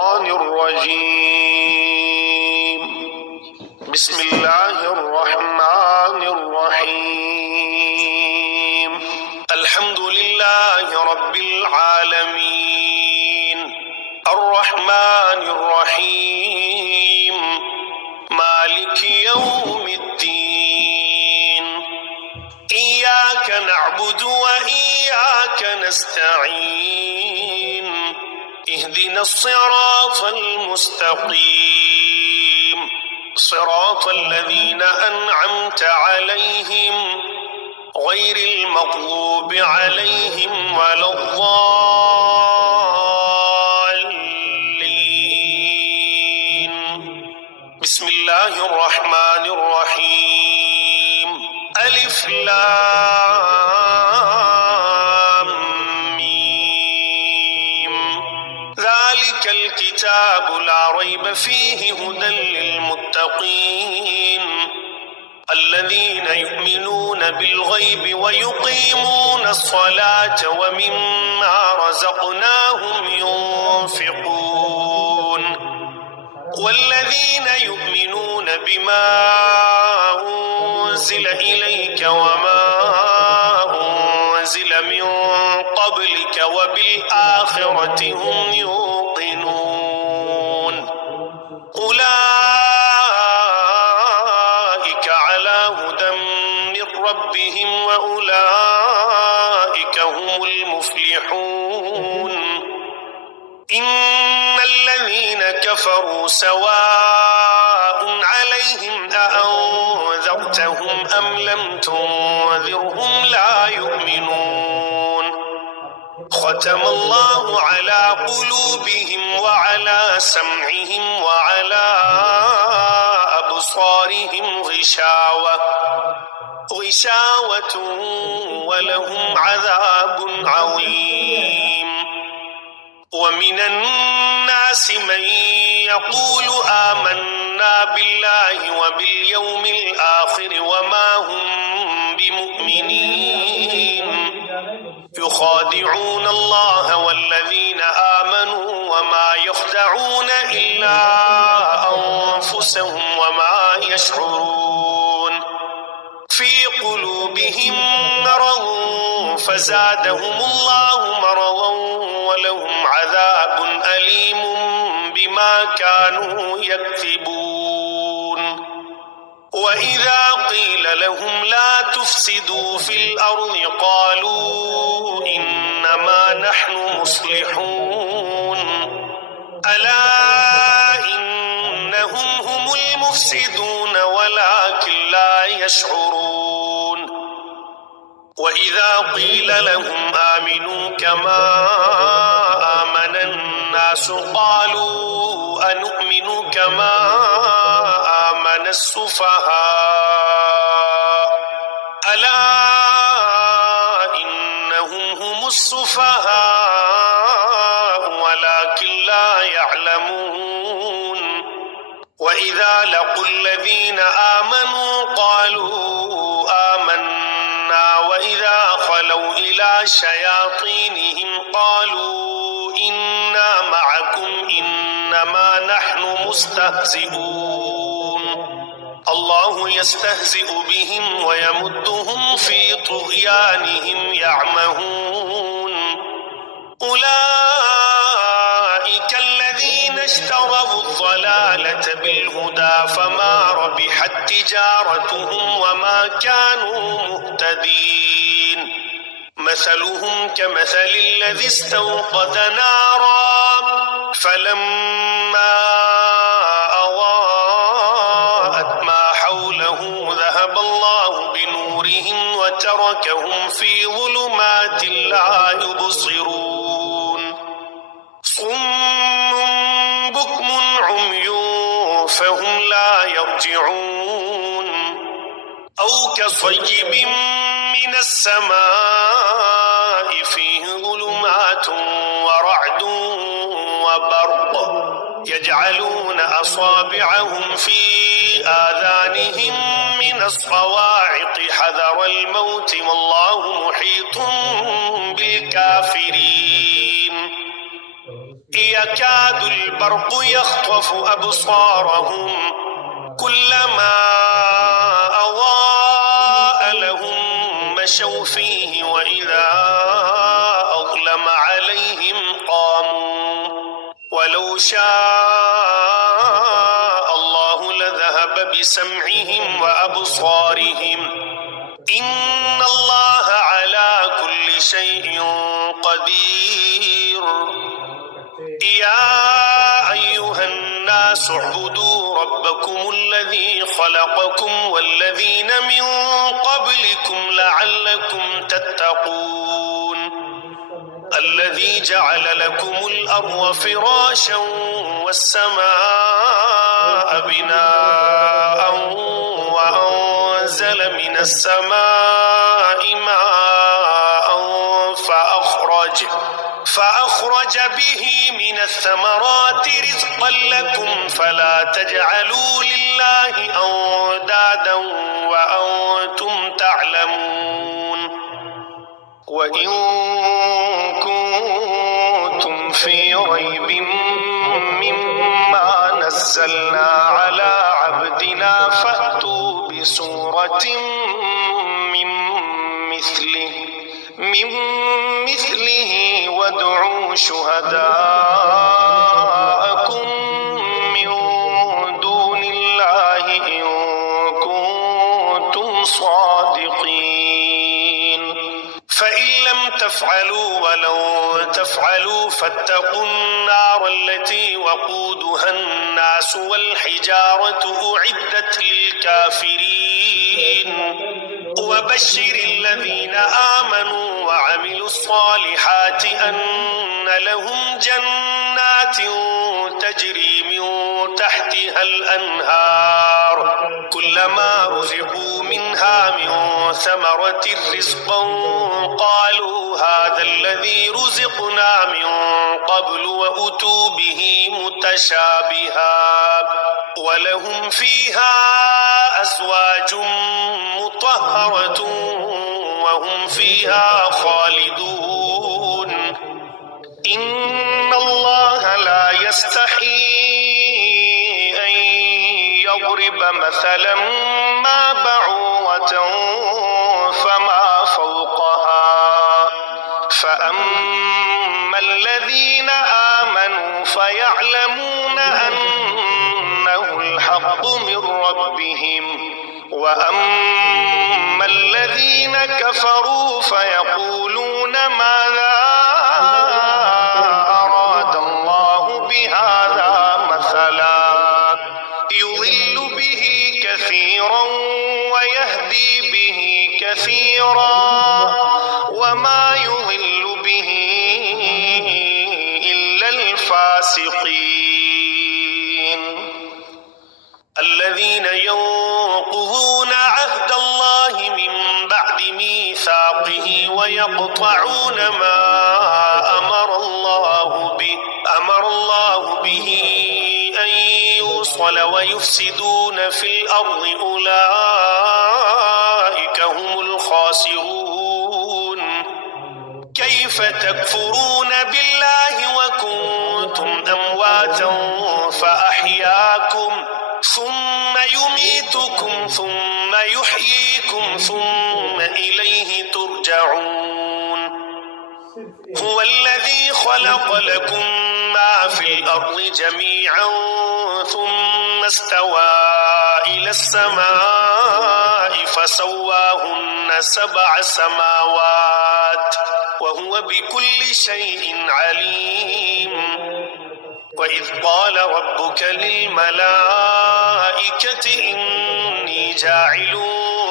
الرجيم بسم الله الرحمن الرحيم الحمد لله رب العالمين الرحمن الرحيم مالك يوم الدين إياك نعبد وإياك نستعين اهدنا الصراط المستقيم صراط الذين أنعمت عليهم غير المغضوب عليهم ولا الضالين بسم الله الرحمن الرحيم ألف لام ميم ذلك الكتاب لا ريب فيه هدى للمتقين الذين يؤمنون بالغيب ويقيمون الصلاة ومما رزقناهم ينفقون والذين يؤمنون بما أنزل إليك وما أنزل من قبلك وبالآخرة هم يوقنون أولئك على هدى من ربهم وأولئك هم المفلحون إن الذين كفروا سواء عليهم أأنذرتهم أم لم تنذرهم لا يؤمنون ختم الله على قلوبهم وعلى سمعهم وعلى أبصارهم غشاوة ولهم عذاب عظيم ومن الناس من يقول آمنا بالله وباليوم الآخر وما هم بمؤمنين يخادعون الله والذين آمنوا وما يخدعون إلا أنفسهم وما يشعرون في قلوبهم مرض فزادهم الله مرضا ولهم عذاب أليم بما كانوا يكذبون وإذا قيل لهم لا تفسدوا في الأرض قالوا إنما نحن مصلحون ألا إنهم هم المفسدون ولكن لا يشعرون وإذا قيل لهم آمنوا كما آمن الناس قالوا أنؤمن كما آمن السفهاء ألا إنهم هم السفهاء ولكن لا يعلمون وإذا لقوا الذين آمنوا قالوا آمنا وإذا خلوا إلى شياطينهم قالوا إنا معكم إنما نحن مستهزئون الله يستهزئ بهم ويمدهم في طغيانهم يعمهون أولئك الذين اشتروا الضلالة بالهدى فما ربحت تجارتهم وما كانوا مهتدين مثلهم كمثل الذي استوقد نارا فلما أضاءت ما حوله ذهب الله بنورهم وتركهم في ظلمات لا يبصرون صم بكم عمي فهم لا يرجعون أو كصيب من السماء فيه ظلمات ورعد وبرق يجعلون أصابعهم في آذانهم من الصواعق حذر الموت والله محيط بالكافرين يكاد البرق يخطف أبصارهم كلما أضاء لهم مشوا فيه وإذا أظلم عليهم قاموا ولو شاء الله لذهب بسمعهم وأبصارهم إن الله على كل شيء قدير يا أيها الناس اعبدوا ربكم الذي خلقكم والذين من قبلكم لعلكم تتقون الذي جعل لكم الأرض فراشا والسماء بناء وأنزل من السماء ماء فأخرج به من الثمرات رزقا لكم فلا تجعلوا لله أندادا وأنتم تعلمون وإن كنتم في ريب مما نزلنا على عبدنا فأتوا بسورة من مثله وادعوا شهداءكم من دون الله إن كنتم صادقين فإن لم تفعلوا ولن تفعلوا فاتقوا النار التي وقودها الناس والحجارة أعدت للكافرين وبشر الذين آمنوا وعملوا الصالحات أن لهم جنات تجري من تحتها الأنهار كلما رزقوا منها من ثمرة رزقا قالوا هذا الذي رزقنا من قبل وأتوا به متشابها ولهم فيها أزواج مطهرة وهم فيها خالدون إن الله لا يستحيي أن يضرب مثلا ما بعوضة فما فوقها فأما الذين آمنوا فيعلمون أنه الحق من ربهم وأما الذين كفروا فيقولون ماذا أراد الله بهذا مثلا يضل به كثيرا ويهدي به كثيرا وما يضل به إلا الفاسقين الذين ينقضون عهد الله من بعد ميثاقه ويقطعون ما أمر الله به أن يوصل ويفسدون في الأرض أولئك هم الخاسرون كيف تكفرون بالله وكنتم أمواتا فأحياكم ثم يميتكم ثم يحييكم ثم إليه ترجعون هو الذي خلق لكم ما في الأرض جميعا ثم استوى إلى السماء فسواهن 7 سماوات وهو بكل شيء عليم وإذ قال ربك للملائكة إني جاعل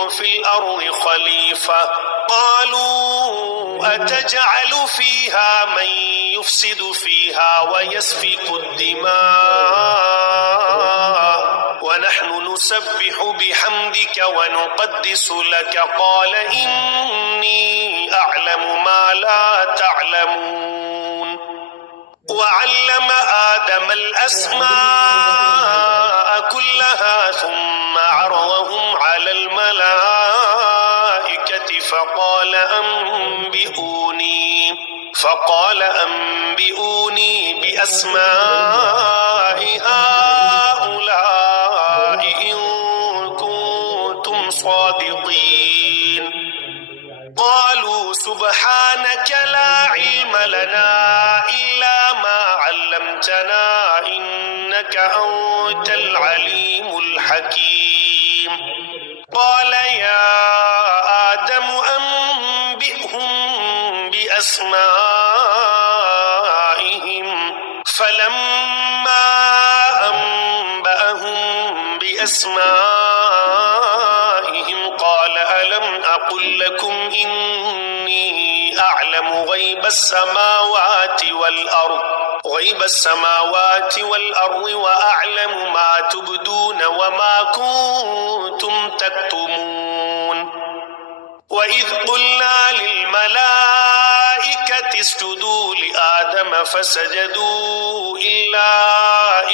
في الأرض خليفة قالوا أتجعل فيها من يفسد فيها ويسفك الدماء ونحن نسبح بحمدك ونقدس لك قال إني أعلم ما لا تعلمون وعلم آدم الأسماء كلها ثم عرضهم على الملائكة فقال أنبئوني بأسماء هؤلاء إن كنتم صادقين قالوا سبحانك لا علم لنا إلا ما علمتنا إنك أنت العليم الحكيم قال يا آدم أنبئهم بأسمائهم فلما أنبأهم بأسمائهم قال ألم أقل لكم إني أعلم غيب السماوات والأرض وأعلم ما تبدون وما كنتم تكتمون وإذ قلنا للملائكة اسجدوا لآدم فسجدوا إلا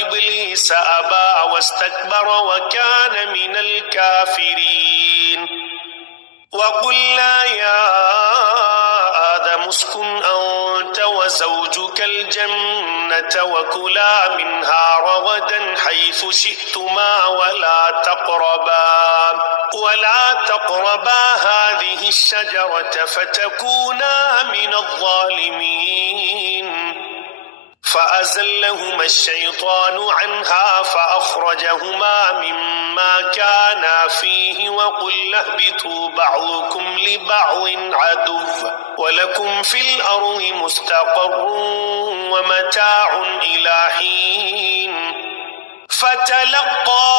إبليس أبى واستكبر وكان من الكافرين وقلنا يا آدم اسكن أنت وزوجك الجنة وكلا منها رغدا حيث شئتما ولا تقربا هذه الشجرة فتكونا من الظالمين فأزلهما الشيطان عنها فأخرجهما مما كانا فيه وقلنا اهبطوا بعضكم لبعض عدو ولكم في الأرض مستقر ومتاع إلى حين فتلقى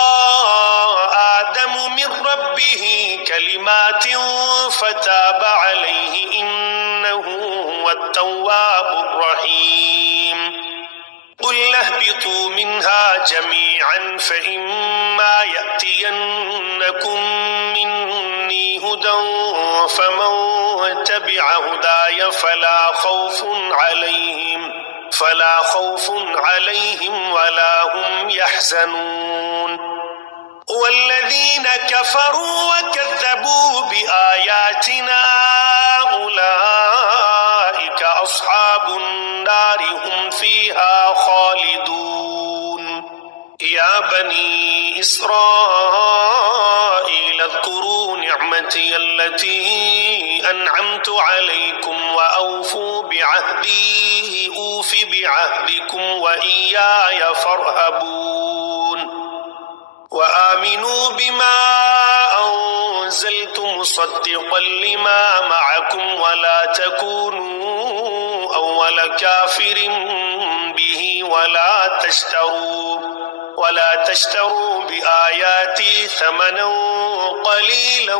آدم من ربه كلمات فتاب عليه إنه هو التواب الرحيم قلنا اهبطوا منها جميعا فإما يأتينكم مني هدى فمن تبع هداي فلا خوف عليهم ولا هم يحزنون والذين كفروا وكذبوا بآياتنا أولئك أصحاب النار هم فيها خالدون يا بني إسرائيل اذكروا نعمتي التي أنعمت عليكم وأوفوا بعهدي أوف بعهدكم وإياي فارهبون وآمنوا بما أنزلت مصدقا لما معكم ولا تكونوا أول كافر به ولا تشتروا بآياتي ثمنا قليلا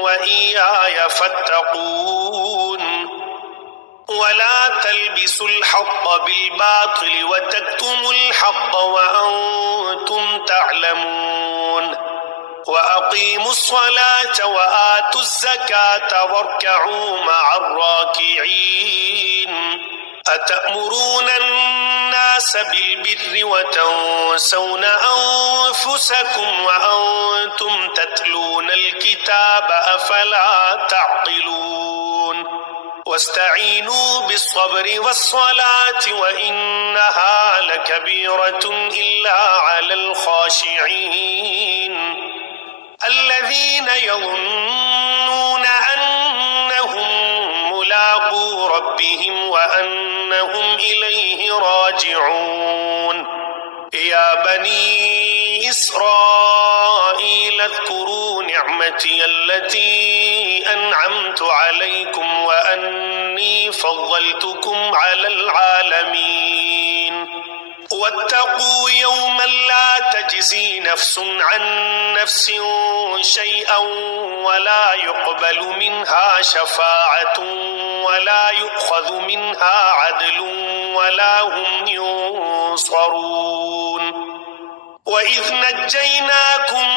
وإياي فاتقون ولا تلبسوا الحق بالباطل وتكتموا الحق وأنتم تعلمون وأقيموا الصلاة وآتوا الزكاة واركعوا مع الراكعين أتأمرون الناس بالبر وتنسون أنفسكم وأنتم تتلون الكتاب أفلا تعقلون واستعينوا بالصبر والصلاة وإنها لكبيرة إلا على الخاشعين الذين يظنون أنهم ملاقو ربهم وأنهم إليه راجعون يا بني إسرائيل اذكروا نعمتي التي أنعمت عليكم وأني فضلتكم على العالمين واتقوا يوما لا تجزي نفس عن نفس شيئا ولا يقبل منها شفاعة ولا يؤخذ منها عدل ولا هم ينصرون وإذ نجيناكم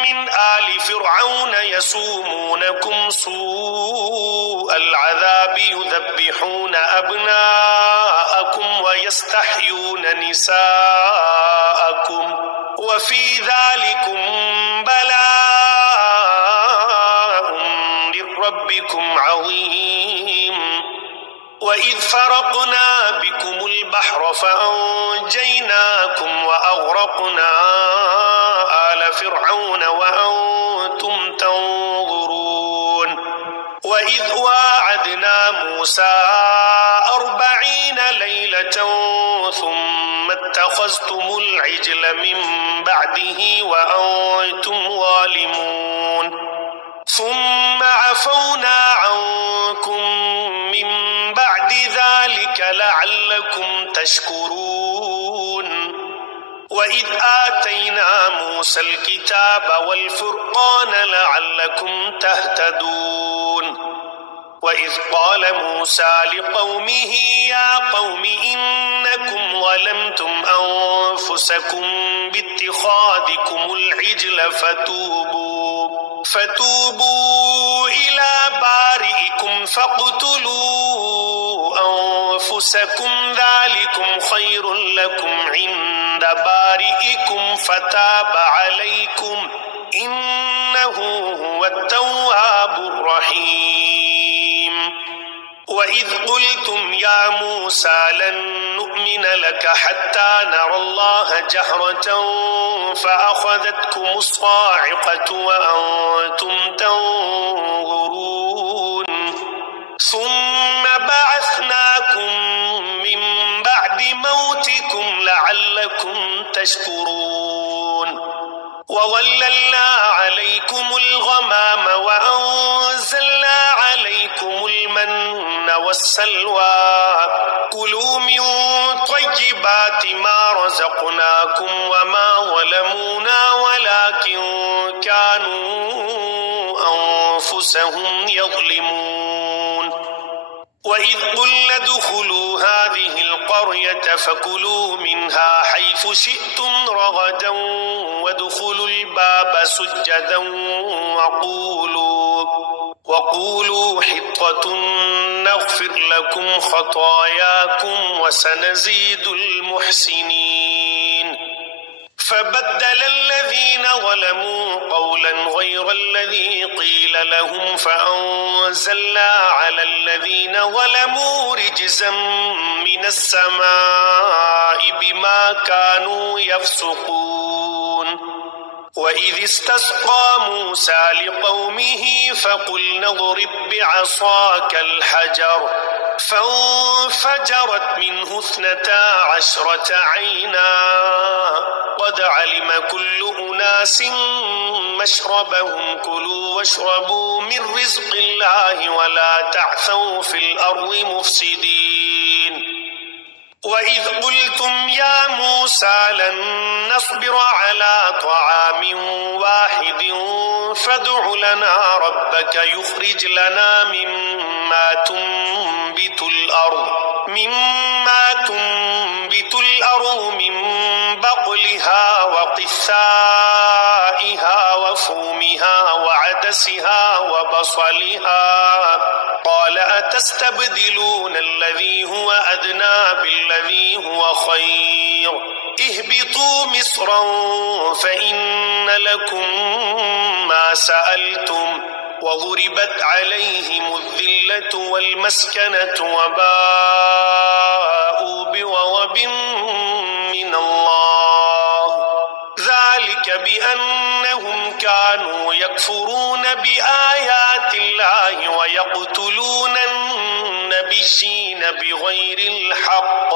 من آل فرعون يسومونكم سوء العذاب يذبحون أبناءكم ويستحيون نساءكم وفي ذلكم بلاء من ربكم عظيم وَإِذْ فَرَقْنَا بِكُمُ الْبَحْرَ فَأَنْجَيْنَاكُمْ وَأَغْرَقْنَا آلَ فِرْعَوْنَ وَأَنْتُمْ تَنْظُرُونَ وَإِذْ وَاعَدْنَا مُوسَى 40 لَيْلَةً ثُمَّ اتَّخَذْتُمُ الْعِجْلَ مِنْ بَعْدِهِ وَأَنْتُمْ ظَالِمُونَ ثم عفونا عنكم من بعد ذلك لعلكم تشكرون وإذ آتينا موسى الكتاب والفرقان لعلكم تهتدون وإذ قال موسى لقومه يا قوم إنكم ظلمتم أنفسكم باتخاذكم العجل فتوبوا إلى بارئكم فاقتلوا أنفسكم ذلكم خير لكم عند بارئكم فتاب عليكم إنه هو التواب الرحيم وإذ قلتم يا موسى لن نؤمن لك حتى نرى الله جهرة فأخذتكم الصاعقة وأنتم تنظرون ثم بعثناكم من بعد موتكم لعلكم تشكرون وظللنا عليكم الغمام وأنزلنا عليكم المن والسلوى كلوا من طيبات ما رزقناكم وما ظلمونا ولكن كانوا أنفسهم يظلمون وإذ قلنا ادخلوا هذه القرية فكلوا منها حيث شئتم رغدا وادخلوا الباب سجدا وقولوا حطة نغفر لكم خطاياكم وسنزيد المحسنين فبدل الذين ظلموا قولا غير الذي قيل لهم فأنزلنا على الذين ظلموا رجزا من السماء بما كانوا يفسقون وإذ استسقى موسى لقومه فقلنا اضرب بعصاك الحجر فانفجرت منه 12 عينا قد علم كل أناس مشربهم كلوا واشربوا من رزق الله ولا تعثوا في الأرض مفسدين وإذ قلتم يا موسى لن نصبر على طعام واحد فادع لنا ربك يخرج لنا مما تنبت الأرض من بقلها وقثائها وفومها وعدسها وبصلها قال أتستبدلون الذي هو أدنى بالذي هو خير اهبطوا مصرا فإن لكم ما سألتم وضربت عليهم الذلة والمسكنة وباءوا بغضب من الله ذلك بأنهم كانوا يكفرون بآيات الله ويقتلون النبيين بغير الحق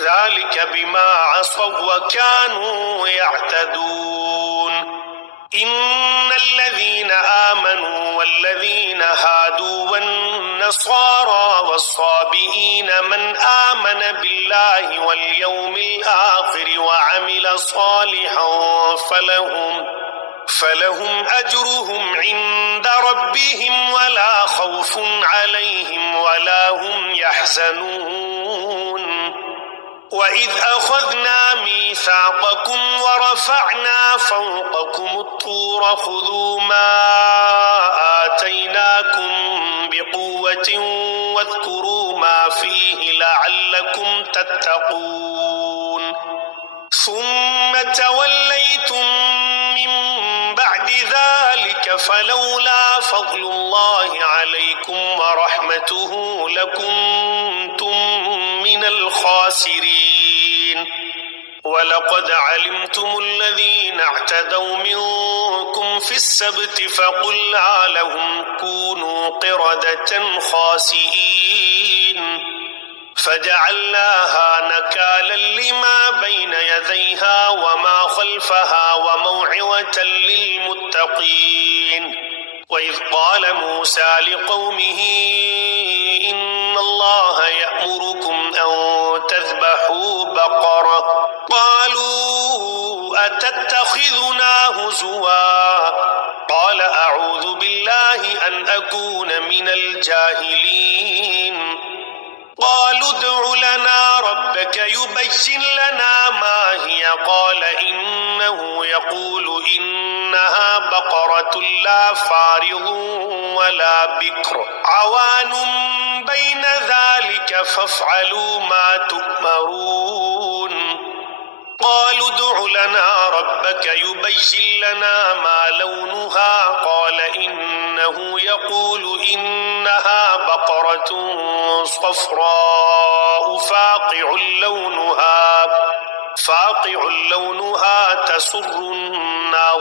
ذلك بما عصوا وكانوا يعتدون إن الذين آمنوا والذين هادوا والنصارى والصابئين من آمن بالله واليوم الآخر وعمل صالحا فلهم أجرهم عند ربهم ولا خوف عليهم ولا هم يحزنون وإذ أخذنا ميثاقكم ورفعنا فوقكم الطور خذوا ما آتيناكم بقوة واذكروا ما فيه لعلكم تتقون ثم توليتم من بعد ذلك فلولا فضل الله عليكم ورحمته لكنتم من الخاسرين ولقد علمتم الذين اعتدوا منكم في السبت فقلنا لهم كونوا قردة خاسئين فجعلناها نكالا لما بين يديها وما خلفها وموعظة للمتقين وإذ قال موسى لقومه إن الله يأمركم أن تذبحوا بقرة قالوا أتتخذنا هزوا قال أعوذ بالله أن أكون من الجاهلين قالوا ادع لنا ربك يبين لنا ما هي قال إنه يقول إنها بقرة لا فارض ولا بكر عوان بين ذلك فافعلوا ما تؤمرون قالوا ادع لنا ربك يبين لنا ما لونها قال إنه يقول إنها بقرة صفراء فاقع لونها تسر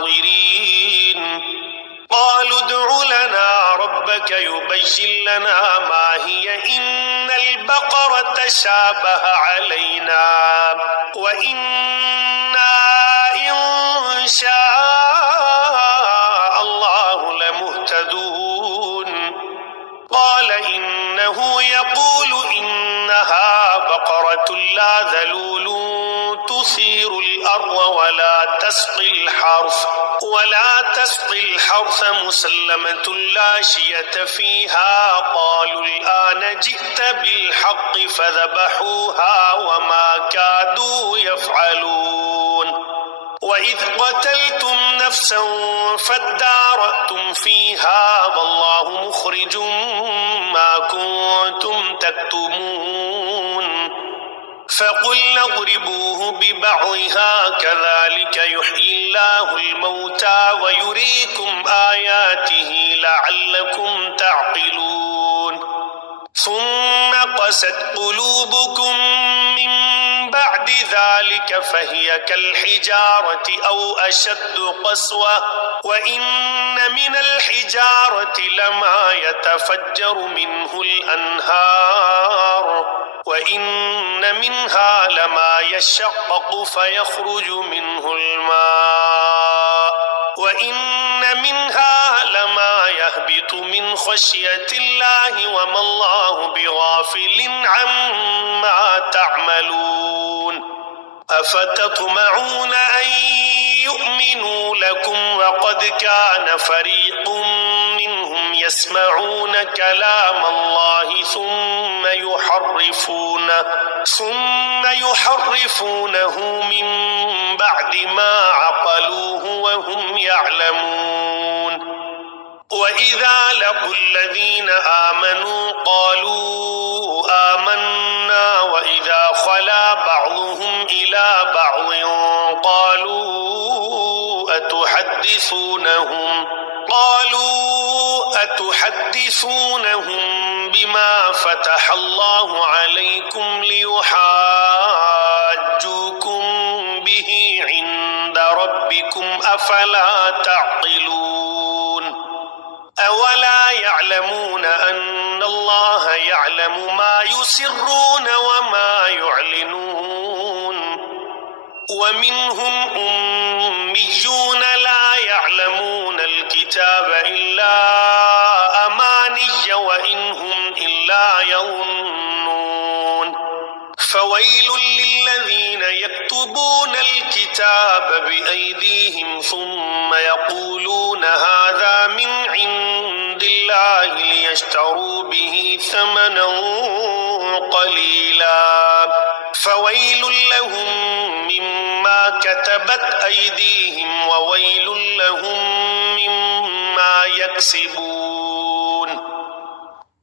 الناظرين قالوا ادع لنا ربك يبين لنا ما هي إن البقرة شابه علينا وإنا إن شاء الله لمهتدون قال إنه يقول إنها بقرة لا ذلول تثير الأرض ولا تسقي الحرث مسلمة لا شية فيها قالوا الآن جئت بالحق فذبحوها وما كادوا يفعلون وإذ قتلتم نفسا فادارأتم فيها والله مخرج ما كنتم تكتمون فقلنا اضربوه ببعضها كذلك يحيي الله الموتى ويريكم آياته لعلكم تعقلون ثم قست قلوبكم من بعد ذلك فهي كالحجارة أو أشد قسوة وإن من الحجارة لما يتفجر منه الأنهار وإن منها لما يشقق فيخرج منه الماء وإن منها لما يهبط من خشية الله وما الله بغافل عما تعملون أفتطمعون أن يؤمنوا لكم وقد كان فريق منهم يسمعون كلام الله ثم يحرفونه من بعد ما عقلوه وهم يعلمون وإذا لقوا الذين آمنوا قالوا آمنا وإذا خلا بعضهم إلى بعض قالوا أتحدثونهم بما فتح الله عليكم ليحاجوكم به عند ربكم أفلا تعقلون أولا يعلمون أن الله يعلم ما يسرون وما يعلنون ومنهم أميون لا يعلمون الكتاب إلا أماني وإن هم إلا يظنون فويل للذين يكتبون الكتاب بأيديهم ثم يقولون هذا من عند الله ليشتروا به ثمنا قليلا فويل لهم مما كتبت أيديهم وويل لهم مما يكسبون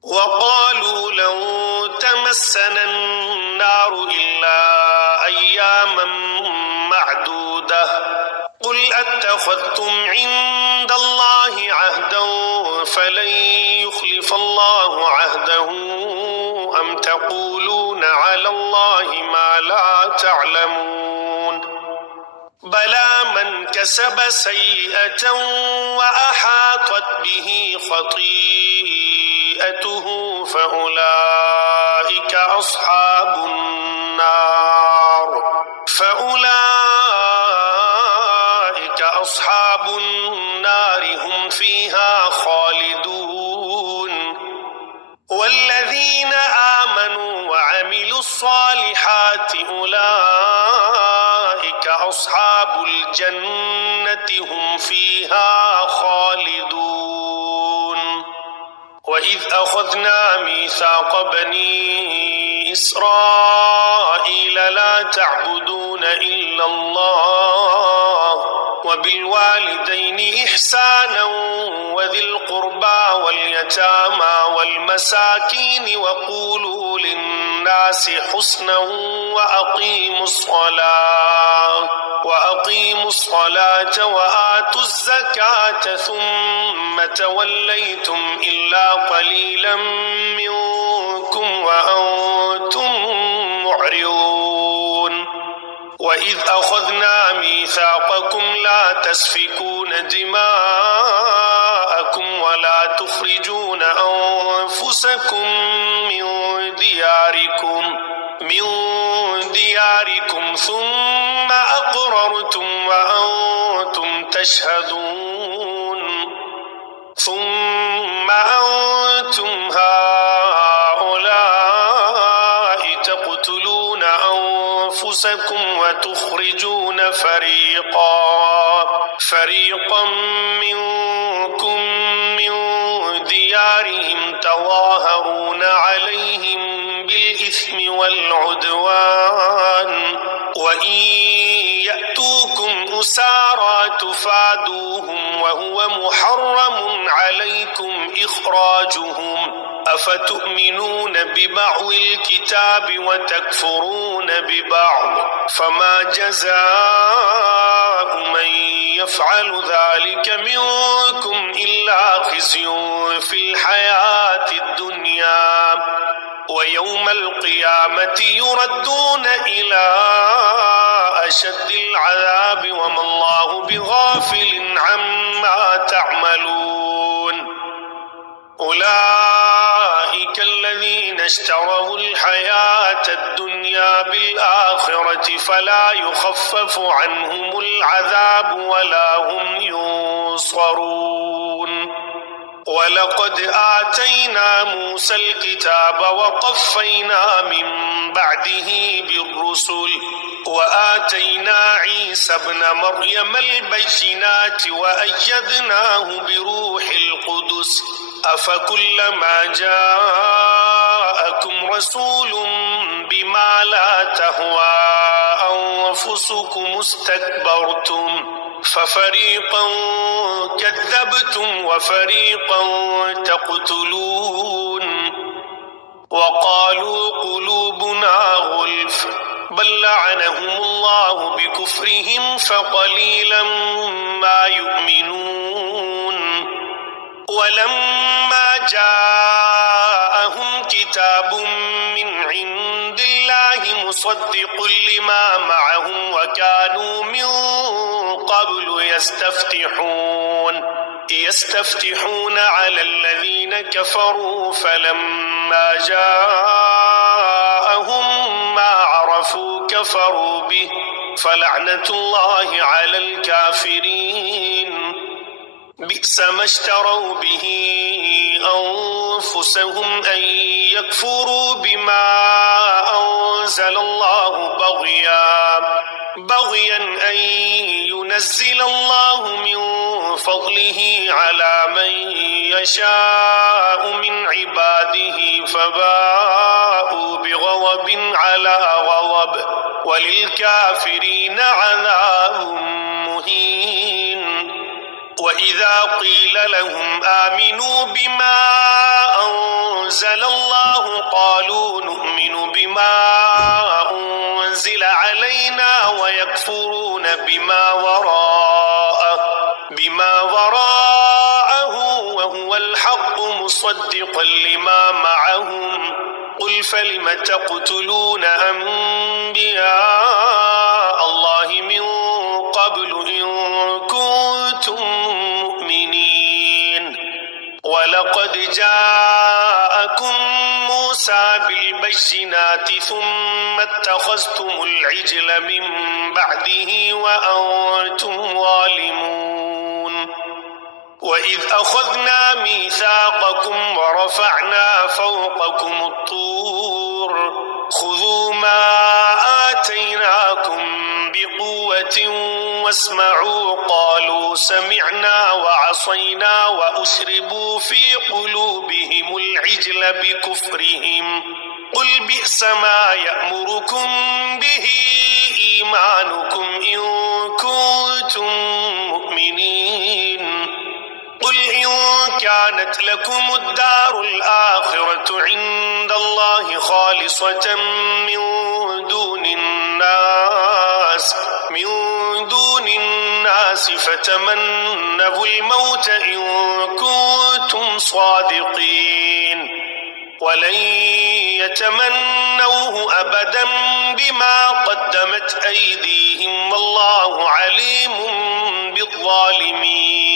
وقالوا لن تمسنا النار إلا أياما معدودة قل اتخذتم عند الله عهدا فلن يخلف الله عهده أم تقولون على الله ما لا تعلمون بلى من كسب سيئة وأحاطت به خطيئته فأولئك أصحاب النار أصحاب النار هم فيها خالدون والذين آمنوا وعملوا الصالحات أولئك أصحاب الجنة هم فيها خالدون وإذ أخذنا ميثاق بني إسرائيل لا تعبدون إلا الله وبالوالدين إحسانا وذي القربى واليتامى والمساكين وقولوا للناس حسنا وأقيموا الصلاة وآتوا الزكاة ثم توليتم إلا قليلا منكم وأنتم معرضون وإذ أخذنا ميثاقكم لا تسفكون دماءكم ولا تخرجون أنفسكم من دياركم ثم أقررتم وأنتم تشهدون ثم أنتم هؤلاء تقتلون أنفسكم وتخرجون فريقا منكم من ديارهم تظاهرون عليهم بالإثم والعدوان وإن يأتوكم أسارى تفادوهم وهو محرم عليكم إخراجهم أفتؤمنون ببعض الكتاب وتكفرون ببعض فما جزاء من يفعل ذلك منكم إلا خزي في الحياة الدنيا ويوم القيامة يردون إلى أشد العذاب وما الله بغافل عما تعملون أولئك الذين اشتروا الحياة الدنيا بالآخرة فلا يخفف عنهم العذاب ولا هم ينصرون وَلَقَدْ آتَيْنَا مُوسَى الْكِتَابَ وَقَفَّيْنَا مِنْ بَعْدِهِ بِالرُّسُلِ وَآتَيْنَا عِيسَى ابْنَ مَرْيَمَ الْبَيِّنَاتِ وَأَيَّدْنَاهُ بِرُوحِ الْقُدُسِ أَفَكُلَّمَا جَاءَكُمْ رَسُولٌ بِمَا لَا تَهْوَى أَنفُسُكُمُ اسْتَكْبَرْتُمْ فَفَرِيقًا كَذَّبْتُمْ وَفَرِيقًا تَقْتُلُونَ وَقَالُوا قُلُوبُنَا غُلْفٌ بَلْ لَعَنَهُمُ اللَّهُ بِكُفْرِهِمْ فَقَلِيلًا مَا يُؤْمِنُونَ وَلَمَّا جَاءَهُمْ كِتَابٌ مِّنْ عِندِ اللَّهِ مُصَدِّقٌ لِّمَا مَعَهُمْ وَكَانُوا مِن قبل يستفتحون على الذين كفروا فلما جاءهم ما عرفوا كفروا به فلعنة الله على الكافرين بئس ما اشتروا به أنفسهم أن يكفروا بما أنزل الله بغيا أن ينزل الله من فضله على من يشاء من عباده فباءوا بغضب على غضب وللكافرين عذاب مهين وإذا قيل لهم آمنوا بما أنزل الله قالوا نؤمن بما أنزل علينا ويكفرون بما وراءه بما وراءه وهو الحق مصدقا لما معهم قل فلم تقتلون أنبياء الله من قبل إن كنتم مؤمنين ولقد جاءكم موسى بالبينات ثم اتخذتم العجل من بعده وأنتم ظالمون وَإِذْ أَخَذْنَا مِيثَاقَكُمْ وَرَفَعْنَا فَوْقَكُمُ الطُّورَ خُذُوا مَا آتَيْنَاكُمْ بِقُوَّةٍ وَاسْمَعُوا قَالُوا سَمِعْنَا وَعَصَيْنَا وَأُشْرِبُوا فِي قُلُوبِهِمُ الْعِجْلَ بِكُفْرِهِمْ قُلْ بِئْسَ مَا يَأْمُرُكُمْ بِهِ إِيمَانُكُمْ إِن كُنتُم مُّؤْمِنِينَ قل إن كانت لكم الدار الآخرة عند الله خالصة من دون الناس فتمنوا الموت إن كنتم صادقين ولن يتمنوه أبدا بما قدمت أيديهم والله عليم بالظالمين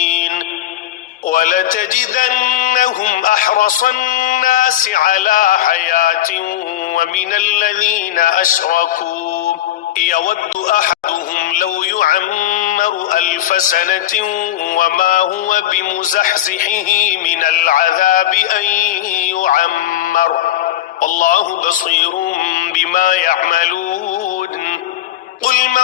وَلَتَجِدَنَّهُمْ أَحْرَصَ النَّاسِ عَلَى حَيَاةٍ وَمِنَ الَّذِينَ أَشْرَكُوا يَوَدُّ أَحَدُهُمْ لَوْ يُعَمَّرُ أَلْفَ سَنَةٍ وَمَا هُوَ بِمُزَحْزِحِهِ مِنَ الْعَذَابِ أَن يُعَمَّرَ وَاللَّهُ بَصِيرٌ بِمَا يَعْمَلُونَ قل من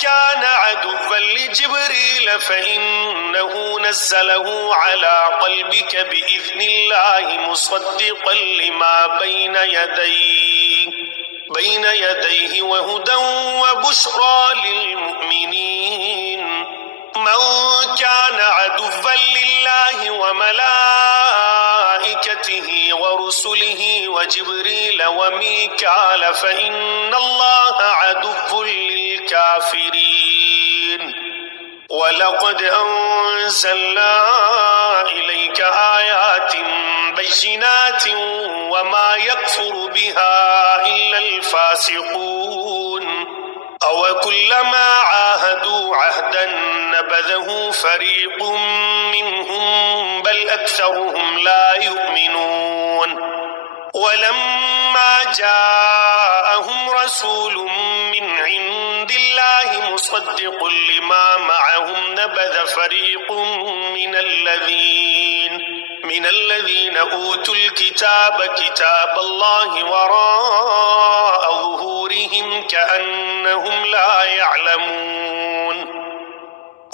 كان عدوا لجبريل فإنه نزله على قلبك بإذن الله مصدقا لما بين يديه وهدى وبشرى للمؤمنين من كان عدوا لله وملائكته ورسله وجبريل وميكال فإن الله عدو للكافرين وَلَقَدْ أَنزَلْنَا إِلَيْكَ آيَاتٍ بَيِّنَاتٍ وَمَا يَكْفُرُ بِهَا إِلَّا الْفَاسِقُونَ أَوَكُلَّمَا عَاهَدُوا عَهْدًا نَبَذَهُ فَرِيقٌ مِّنْهُمْ بَلْ أَكْثَرُهُمْ لَا يُؤْمِنُونَ وَلَمَّا جَاءَهُمْ رَسُولٌ مِّنْ عِندِ اللَّهِ مُصَدِّقٌ لِّمَا مَعَهُمْ نَبَذَ فَرِيقٌ مِّنَ الَّذِينَ أُوتُوا الْكِتَابَ كِتَابَ اللَّهِ وَرَاءَ ظُهُورِهِمْ كَأَنَّهُمْ لَا يَعْلَمُونَ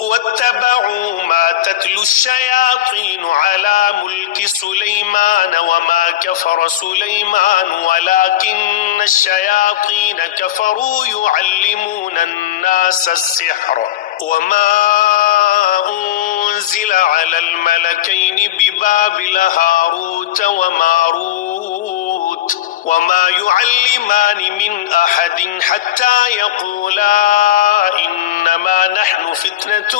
وَاتَّبَعُوا مَا تَتْلُو الشَّيَاطِينُ عَلَى مُلْكِ سُلَيْمَانَ وَمَا كَفَرَ سُلَيْمَانُ وَلَكِنَّ الشَّيَاطِينَ كَفَرُوا يُعَلِّمُونَ النَّاسَ السِّحْرَ وَمَا أُنزِلَ عَلَى الْمَلَكَيْنِ بِبَابِلَ هَارُوتَ وَمَارُوتَ وَمَا يُعَلِّمَانِ مِنْ أَحَدٍ حَتَّى يَقُولَا إِنَّمَا نَحْنُ فِتْنَةٌ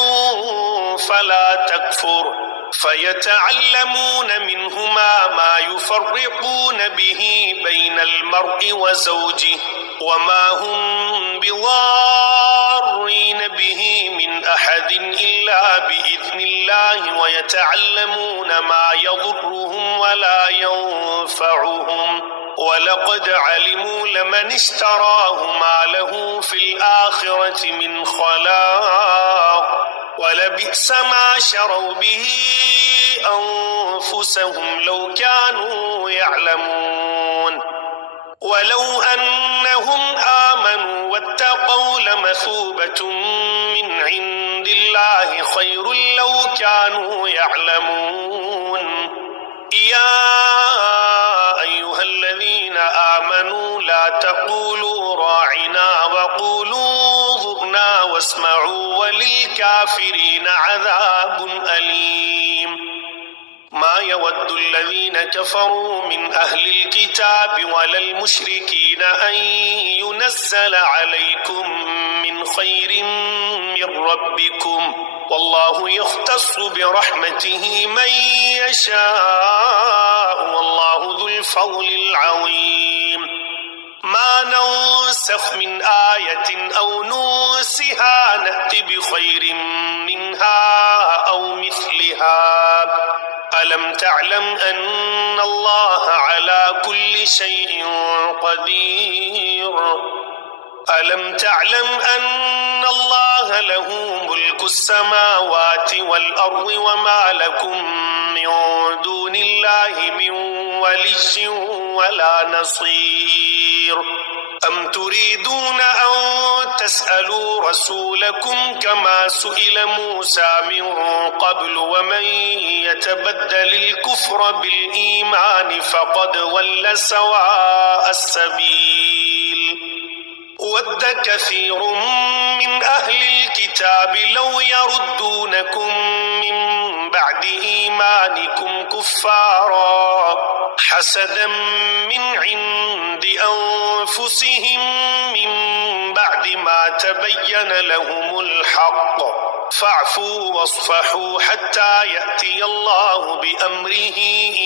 فَلَا تَكْفُرْ فَيَتَعَلَّمُونَ مِنْهُمَا مَا يُفَرِّقُونَ بِهِ بَيْنَ الْمَرْءِ وَزَوْجِهِ وَمَا هُمْ بِضَارِّينَ بِهِ مِنْ أَحَدٍ إِلَّا بِإِذْنِ اللَّهِ وَيَتَعَلَّمُونَ مَا يَضُرُّهُمْ وَلَا يَنفَعُهُمْ وَلَقَدْ عَلِمُوا لَمَنِ اشْتَرَاهُ مَا لَهُ فِي الْآخِرَةِ مِنْ خَلَاقٍ وَلَبِئْسَ مَا شَرَوْا بِهِ أَنفُسَهُمْ لَوْ كَانُوا يَعْلَمُونَ وَلَوْ أَنَّهُمْ آمَنُوا وَاتَّقَوْا لَمَثُوبَةٌ مِّنْ عِندِ اللَّهِ خَيْرٌ لَوْ كَانُوا يَعْلَمُونَ يَا أَيُّهَا الَّذِينَ آمَنُوا لَا تَقُولُوا رَاعِنَا وَقُولُوا انظُرْنَا وَاسْمَعُوا وَلِلْكَافِرِينَ عَذَابٌ أَلِيمٌ ما يود الذين كفروا من أهل الكتاب ولا المشركين أن ينزل عليكم من خير من ربكم والله يختص برحمته من يشاء والله ذو الفضل العظيم ما ننسخ من آية أو ننسها نأت بخير منها أو مثلها ألم تعلم أن الله على كل شيء قدير ألم تعلم أن الله له ملك السماوات والأرض وما لكم من دون الله من ولي ولا نصير أم تريدون أن تسألوا رسولكم كما سئل موسى من قبل ومن يتبدل الكفر بالإيمان فقد ضل سواء السبيل ود كثير من أهل الكتاب لو يردونكم من بعد إيمانكم كفارا حسدا من عند أنفسهم من بعد ما تبين لهم الحق فاعفوا واصفحوا حتى يأتي الله بأمره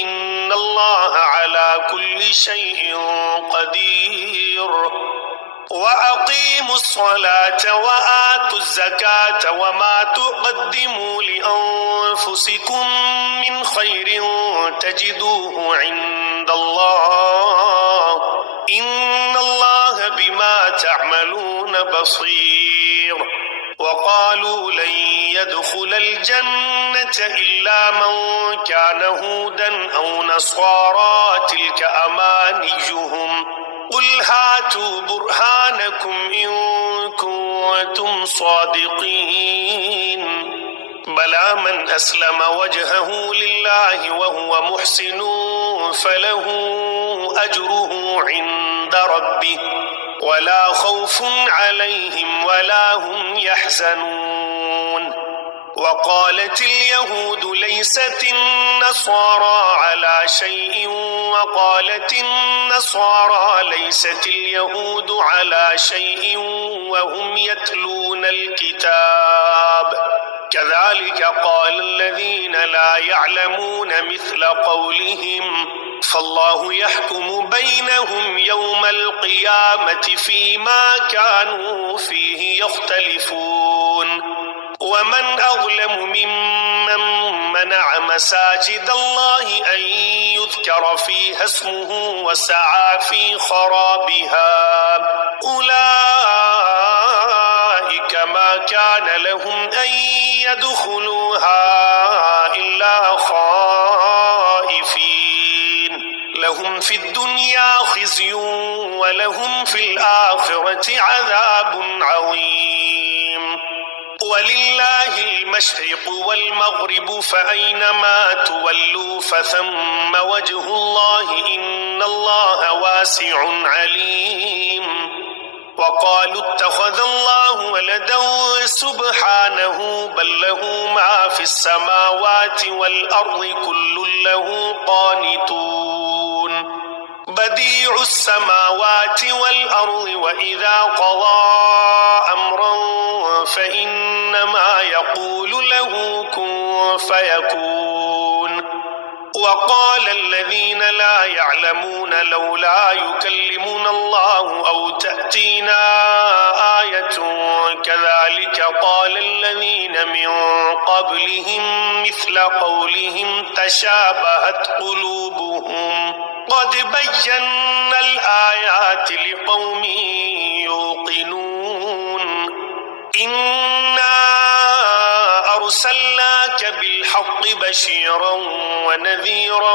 إن الله على كل شيء قدير وأقيموا الصلاة وآتوا الزكاة وما تقدموا لأنفسكم من خير تجدوه عند الله إن الله بما تعملون بصير وقالوا لن يدخل الجنة إلا من كان هودا أو نصارى تلك أمانيهم قل هاتوا برهانكم إن كنتم صادقين بلى من أسلم وجهه لله وهو محسن فله أجره عند ربه ولا خوف عليهم ولا هم يحزنون وقالت اليهود ليست النصارى على شيء وقالت النصارى ليست اليهود على شيء وهم يتلون الكتاب كذلك قال الذين لا يعلمون مثل قولهم فالله يحكم بينهم يوم القيامة فيما كانوا فيه يختلفون ومن أظلم ممن منع مساجد الله أن يذكر فيها اسمه وسعى في خرابها أولئك ما كان لهم أن يدخلوها إلا خائفين لهم في الدنيا خزي ولهم في الآخرة عذاب عظيم ولله المشرق والمغرب فأينما تولوا فثم وجه الله إن الله واسع عليم وقالوا اتخذ الله ولدا سبحانه بل له ما في السماوات والأرض كل له قانتون بديع السماوات والأرض وإذا قضى أمرا فإنما يقول له كن فيكون وقال الذين لا يعلمون لولا يكلمنا الله أو تأتينا آية كذلك قال الذين من قبلهم مثل قولهم تشابهت قلوبهم قد بينا الآيات لقوم يوقنون إنا أرسلناك بالحق بشيرا ونذيرا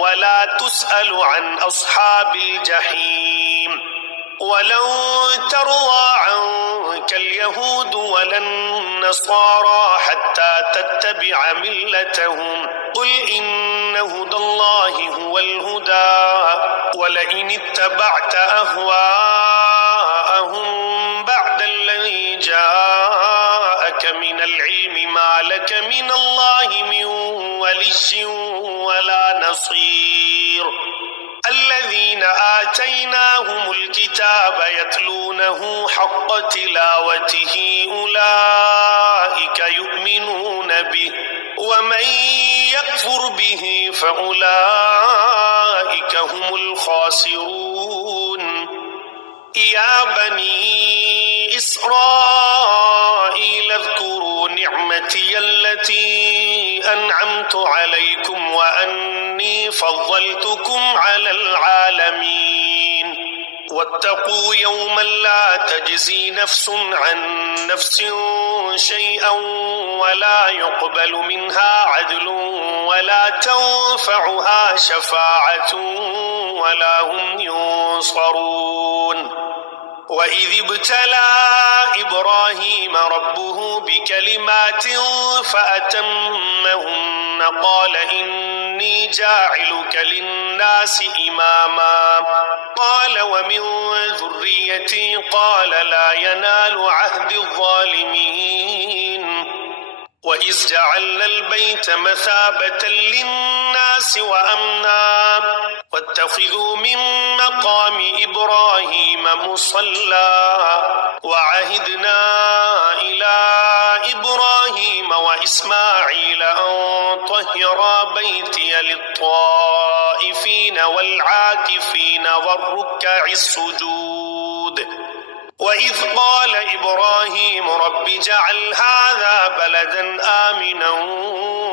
ولا تسأل عن أصحاب الجحيم ولن ترضى عنك اليهود ولا النصارى حتى تتبع ملتهم قل إن هدى الله هو الهدى ولئن اتبعت أهواءهم بعد الذي جاءك من العلم ما لك من الله من ولي ولا نصير الذين آتيناهم الكتاب يتلونه حق تلاوته أولئك يؤمنون ومن يكفر به فأولئك هم الخاسرون يا بني إسرائيل اذكروا نعمتي التي أنعمت عليكم وأني فضلتكم على العالمين واتقوا يوما لا تجزي نفس عن نفس شيئا ولا يقبل منها عدل ولا تنفعها شفاعة ولا هم ينصرون وإذ ابتلى إبراهيم ربه بكلمات فأتمهن قال إني جاعلك للناس إماما قال ومن ذريتي قال لا ينال عهد الظالمين وإذ جعلنا البيت مثابة للناس وأمنا واتخذوا من مقام إبراهيم مصلى وعهدنا إلى إبراهيم وإسماعيل أن طهرا بيتي للطائفين والعاكفين والركع السجود وإذ قال إبراهيم رب اجعل هذا بلدا آمنا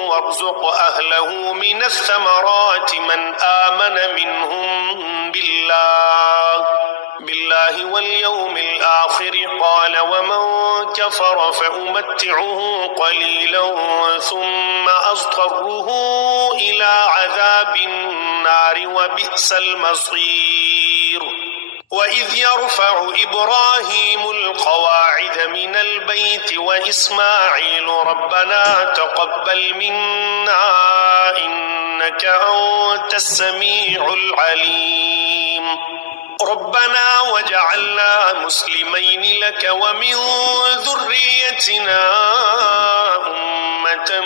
وارزق أهله من الثمرات من آمن منهم بالله واليوم الآخر قال ومن كفر فأمتعه قليلا ثم أضطره إلى عذاب النار وبئس المصير وإذ يرفع إبراهيم القواعد من البيت وإسماعيل ربنا تقبل منا إنك أنت السميع العليم ربنا وجعلنا مسلمين لك ومن ذريتنا أمة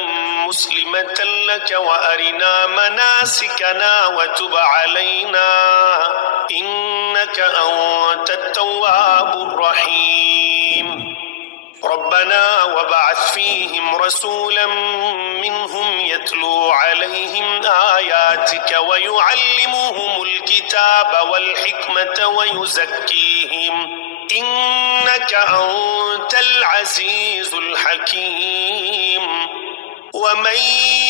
مسلمة لك وأرنا مناسكنا وتب علينا إنك أنت التواب الرحيم ربنا وبعث فيهم رسولا منهم يتلو عليهم آياتك ويعلمهم الكتاب والحكمة ويزكيهم إنك أنت العزيز الحكيم ومن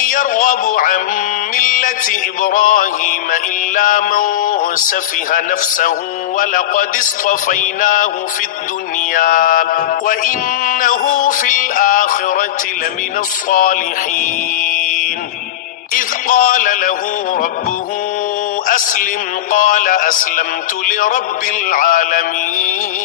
يرغب عن ملة إبراهيم إلا من سفه نفسه ولقد اصطفيناه في الدنيا وإنه في الآخرة لمن الصالحين إذ قال له ربه أسلم قال أسلمت لرب العالمين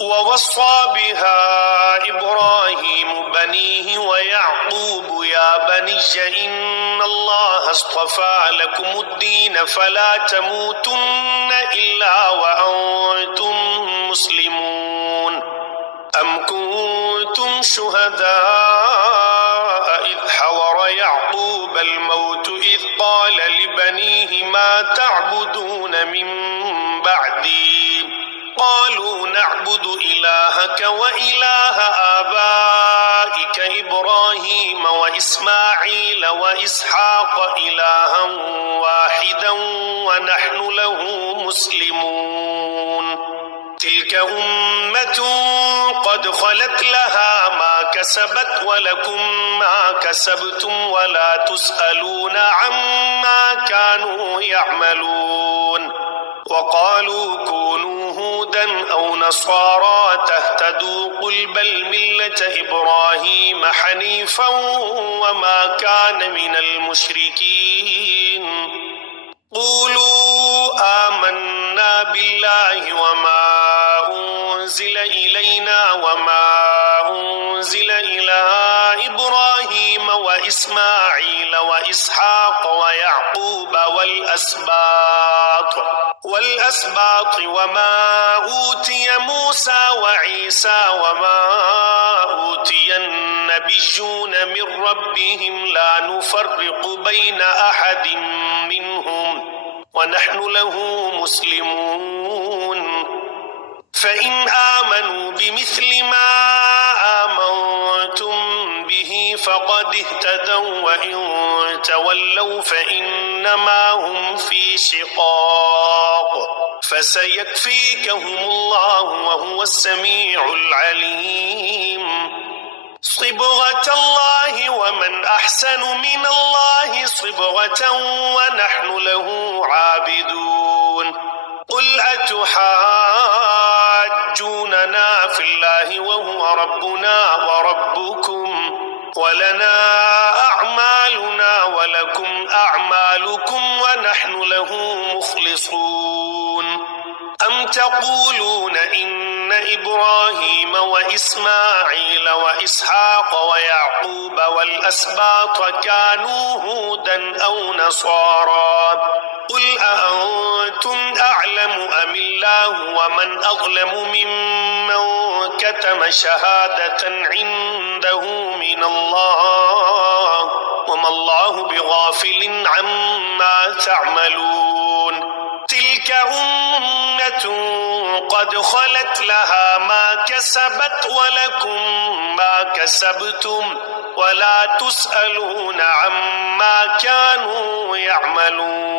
ووصى بها إبراهيم بنيه ويعقوب يا بني إن الله اصطفى لكم الدين فلا تموتن إلا وأنتم مسلمون أم كنتم شهداء إذ حضر يعقوب الموت إذ قال لبنيه ما تعبدون من بعدي قالوا نعبد إلهك وإله آبائك إبراهيم وإسماعيل وإسحاق إلها واحدا ونحن له مسلمون تلك أمة قد خلت لها ما كسبت ولكم ما كسبتم ولا تسألون عما كانوا يعملون وقالوا كونوا هودا أو نصارى تهتدوا قل بل ملة إبراهيم حنيفا وما كان من المشركين قولوا آمنا بالله وما أنزل إلينا وما أنزل إلى إبراهيم وإسماعيل وإسحاق ويعقوب والأسباط وما أوتي موسى وعيسى وما أوتي النبيون من ربهم لا نفرق بين أحد منهم ونحن له مسلمون فإن آمنوا بمثل ما آمنتم به فقد اهتدوا وإن تولوا فإنما هم في شقاق فسيكفيكهم الله وهو السميع العليم صبغة الله ومن أحسن من الله صبغة ونحن له عابدون قل أتحاجوننا في الله وهو ربنا وربكم ولنا أعمالنا ولكم أعمالكم ونحن له مخلصون أم تقولون إن إبراهيم وإسماعيل وإسحاق ويعقوب والأسباط كانوا هودا أو نصارى قل أأنتم أعلم أم الله ومن أظلم ممن كتم شهادة عنده من الله وما الله بغافل عما تعملون تلك أمة قد خلت لها ما كسبت ولكم ما كسبتم ولا تسألون عما كانوا يعملون